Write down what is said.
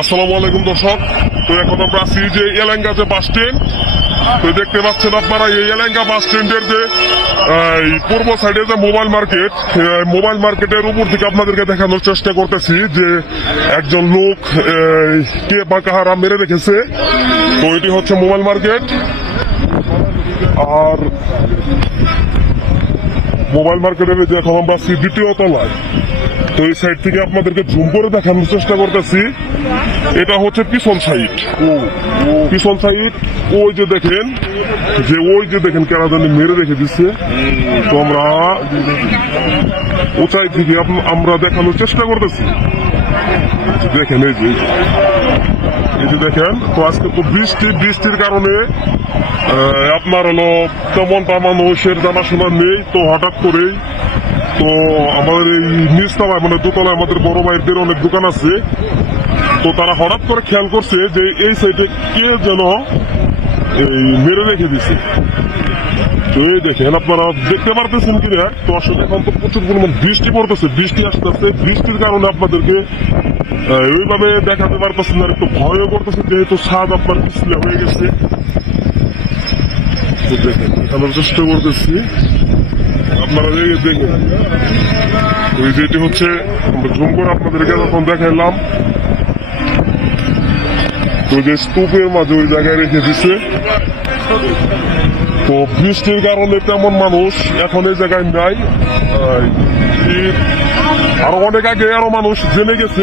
আসসালামু আলাইকুম দর্শক। তো এখন আমরা আছি যে এলেঙ্গা যে বাস স্ট্যান্ড। তো দেখতে পাচ্ছেন আপনারা এই এলেঙ্গা বাস স্ট্যান্ডের যে পূর্ব সাইডে যে মোবাইল মার্কেটের উপর থেকে আপনাদেরকে দেখানোর চেষ্টা করতেছি যে একজন লোক কে বা কাহারা মেরে রেখেছে। তো এটি হচ্ছে মোবাইল মার্কেট, আর মোবাইল মার্কেটের যে এখন আমরা আছি দ্বিতীয় তলায়। তো এই সাইড থেকে আপনাদেরকে জুম করে দেখানোর চেষ্টা করতেছি। এটা হচ্ছে পিছন সাইড, ওই যে দেখেন কেনা জানি মেরে রেখে দিচ্ছে। তো আমরা উঁচাই থেকে আমরা দেখানোর চেষ্টা করতেছি। দেখেন এই যে দেখেন। তো আজকে তো বৃষ্টির কারণে আপনার হলো তেমনটা মানুষের জানাশোনা নেই। তো হঠাৎ করেই তো আমাদের এই নিচতলায় মানে দোতলায় আমাদের বড় ভাইদের অনেক দোকান আছে। তো তারা হঠাৎ করে খেয়াল করছে যে এই সাইডে কে যেন এই মেরে রেখে দিছে। তো এই দেখেন আপনারা দেখতে পারতেছেন কিনা। তো আসলে এখন তো প্রচুর পরিমাণ বৃষ্টি পড়তেছে, বৃষ্টি আসতেছে। বৃষ্টির কারণে আপনাদেরকে ওইভাবে দেখাতে পারতেছেন না, একটু ভয়ও করতেছে যেহেতু ছাদ আপনার পিছলে হয়ে গেছে। তো দেখেন দেখানোর চেষ্টা করতেছি, আপনারা দেখেন। ওই যেটি হচ্ছে জুম করে আপনাদেরকে যখন দেখাইলাম, তো যে স্তূপের মাঝে ওই জায়গায় রেখে দিছে। তো বৃষ্টির কারণে তেমন মানুষ এখন এই জায়গায় নাই। আরো অনেক আগে আরো মানুষ জেনে গেছে।